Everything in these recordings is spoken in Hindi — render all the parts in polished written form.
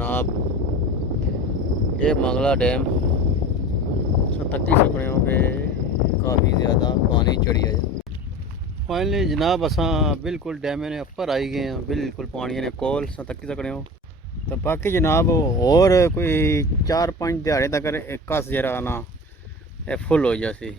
जनाब ये मंगला डैम तत्ती सकड़ियों पे काफ़ी ज़्यादा पानी चढ़ी है। फाइनली जनाब असा बिल्कुल डैम ने उपर आई गए हैं, बिल्कुल पानी ने कोल तत्ती सकड़ियों। तो बाकी जनाब और कोई 4-5 दिहाड़े तक कस जरा ना फुल हो जासी।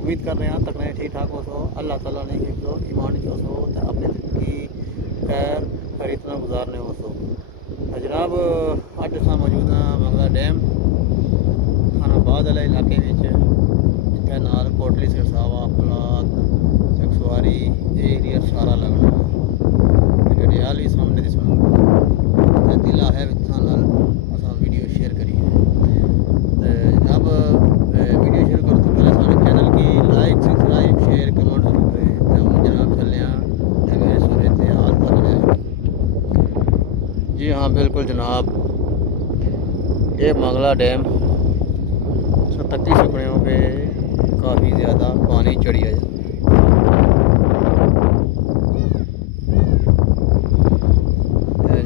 उम्मीद कर रहे हैं तक रहे ठीक ठाक हो सो, अल्लाह ताला ने हिफ्ज़ो ईमान जो सो तो अपने ज़िंदगी खैर खरी तरह गुजारने हो सो। जनाब अज अस मौजूद हाँ मंगला डैम खानाबाद वाले इलाके जिथे नाल कोटली सिरसावा पलात चकसवारी ये एरिया सारा लगना डडियाल भी सामने दिसना दिला है अस वीडियो शेयर करिए। जनाब वीडियो शुरू करो तो पहले सारे चैनल की लाइक सब्सक्राइब शेयर कमेंट जरूर करें। तो हम जनाब चले मेरे सूरत हाल तक जी हाँ बिल्कुल जनाब ये मंगला डैम तत्ती सकड़ियों पे काफ़ी ज़्यादा पानी चढ़ी है।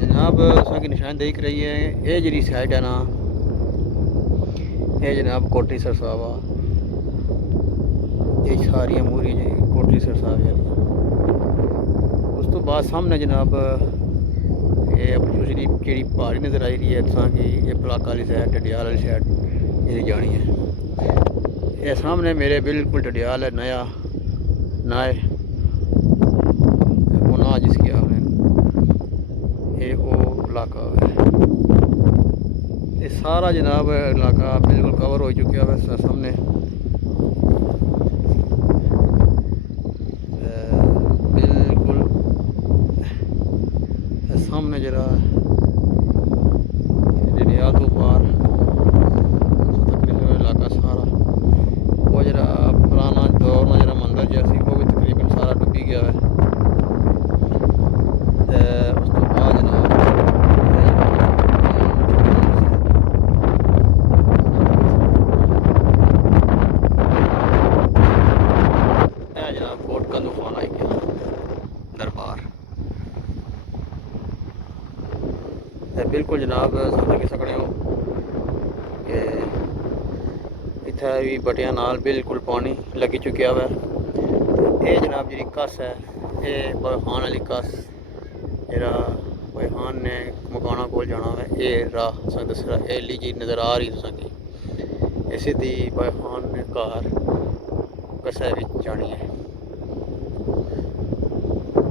जनाब की निशान देख रही है ये जी साइड है ना, ये जनाब कोटली सरसावा ये सारिया मूरियां जी कोटली सरसावे वाली। उस तो बाद सामने जनाब ये दूसरी जी पहाड़ी नज़र आई रही है तुसा की ये पलाका वाली साइड डडियाल वाली साइड ये जानी है। ये सामने मेरे बिल्कुल डडियाल है नया नाए ना जिसकी आपने ये वो इलाका है। ये सारा जनाब इलाका बिल्कुल कवर हो चुका है सामने बिल्कुल सामने जरा डडियाल तो पार तकरीबन इलाका सारा वो जरा पुराना दौर में जरा मंदिर जैसी वो भी तकरीबन सारा डूबी गया है। उस तो बाद जनाब जनाब कोट का तूफान आई गया दरबार बिल्कुल जनाब की सकड़ियों इतना भी बटिया नाल बिल्कुल पानी लगी चुका है। ये जनाब जी कस है ये बहान वाली कस जरा बहान ने मकाना को जाना है ये राह दस रहा ये लीजी नज़र आ रही तुसें ये सीधी बहान ने घर कसै जानी है।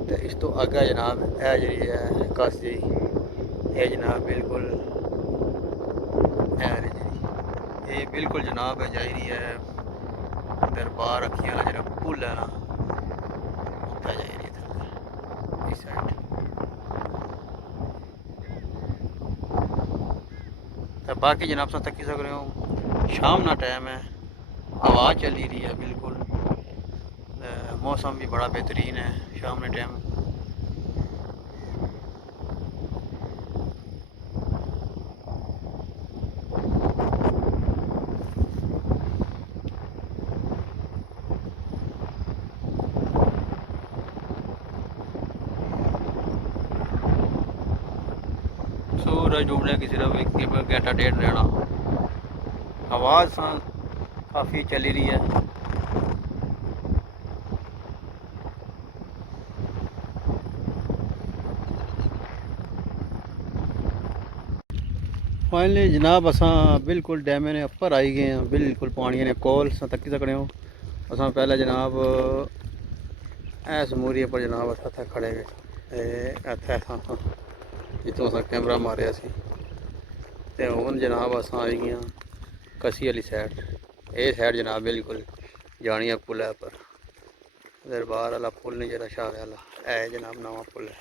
तो इस तो अगे जनाब है जी है कस जी ये जनाब बिल्कुल ये बिल्कुल जनाब है जाई रही है दरबार अखियां वाला जरा पुल है ना उत्थे जाई रही है इस साइड। तो बाकी जनाब सा तकी सक रहे हो शाम ना टाइम है हवा चली रही है बिल्कुल मौसम भी बड़ा बेहतरीन है शाम ने टाइम। सूरज डूबने की सिर्फ एक घंटा डेढ़ रहना आवाज़ काफ़ी चली रही है। फाइनली जनाब असा बिल्कुल डैम ने उपर आई गए हैं, बिल्कुल पानी ने कोल तकी सकने हो। असा पहले जनाब इस मूरी पर जनाब अस इत्थे खड़े गए इत्थे जितों अस कैमरा मारिया सी ते हुण जनाब असां आई गए कसी वाली साइड ये साइड जनाब बिल्कुल जानी है पुलै पर दरबार वाला पुल नहीं जरा शावे वाला है जनाब नवा पुल है।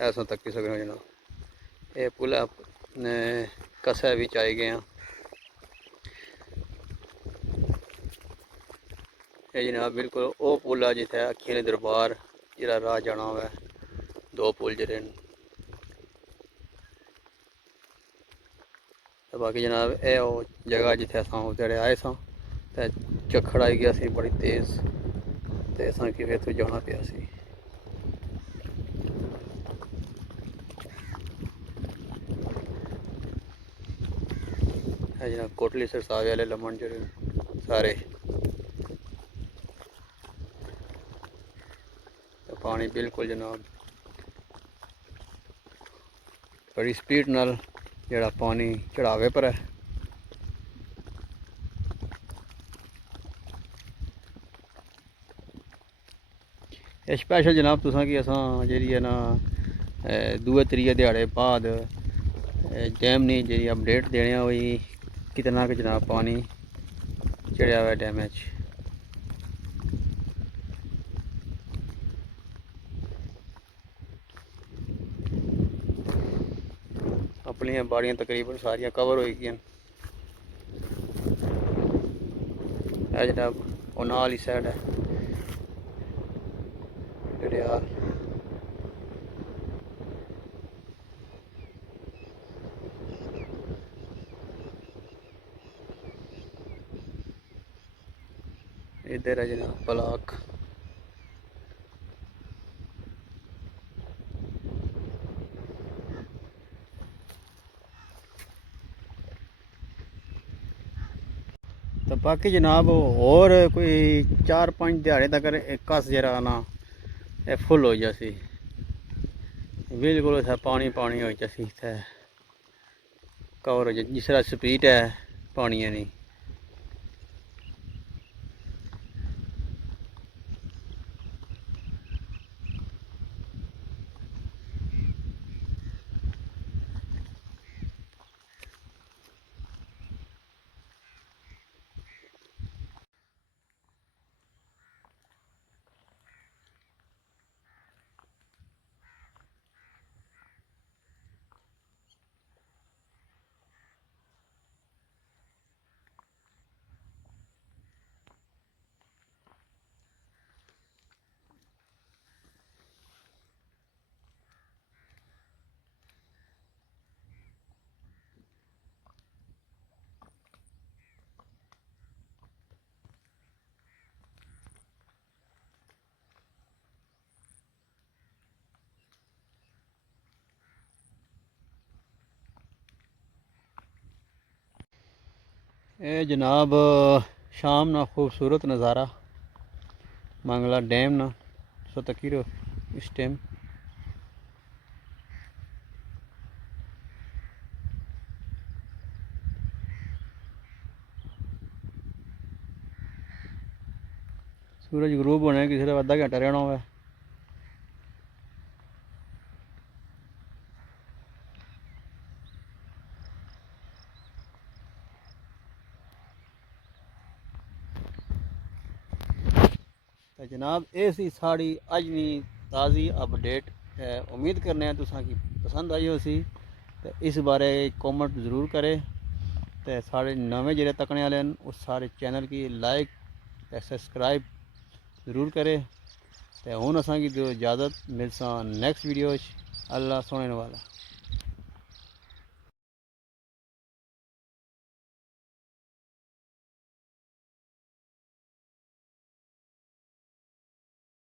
ऐसा तकी सकते हो जनाब। ये पुल ने कसा भी आई गए हैं ये जनाब बिल्कुल वो पुल है जिथे अखीर दरबार जरा राह जाना हुआ है। दो पुल जरे तो बाकी जनाब ये जगह जिथे अस उतरे आए सा झक्खड़ आई गया सी बड़ी तेज़ तो असा कि इतों जाना पिया सी। जनाब कोटली सरसावे वाले लमन जो सारे तो पानी बिल्कुल जनाब बड़ी स्पीड नाल जड़ा पानी चढ़ावे पर है। ये स्पैशल जनाब तुसा कि असां जी है ना दूए त्रिए दिहाड़े बाद डैम नहीं जी अपडेट देने हुई कितना कि जनाब पानी चढ़िया हुआ डैम च। अपनियां बाड़ियां तकरीबन सारियां कवर हो गई जनाब वो नाल वाली साइड है डडियाल। इधर है जनाब ब्लॉक। तो बाकी जनाब और कोई 4-5 दिहाड़े तक कस जरा ना फुल हो जासी बिल्कुल इतना पानी पानी हो जासी इतने कवर हो जाए जिस तरह स्पीड है पानी नहीं। ये जनाब शाम ना खूबसूरत नज़ारा मंगला डैम ना सो तकीरो इस टाइम सूरज गरूब होने किसी आधा घंटा रहना हुआ। तो जनाब ये सी साड़ी अजनी ताज़ी अपडेट उम्मीद करने हैं तुसा की पसंद आई हो सी तो इस बारे कमेंट ज़रूर करें तो साढ़े नवे जेह्ड़े तकने वाले उस सारे चैनल की लाइक सब्सक्राइब ज़रूर करें तो हुण असां की दो इजाज़त मिलसां नेक्स्ट वीडियो अल्लाह सोने वाला।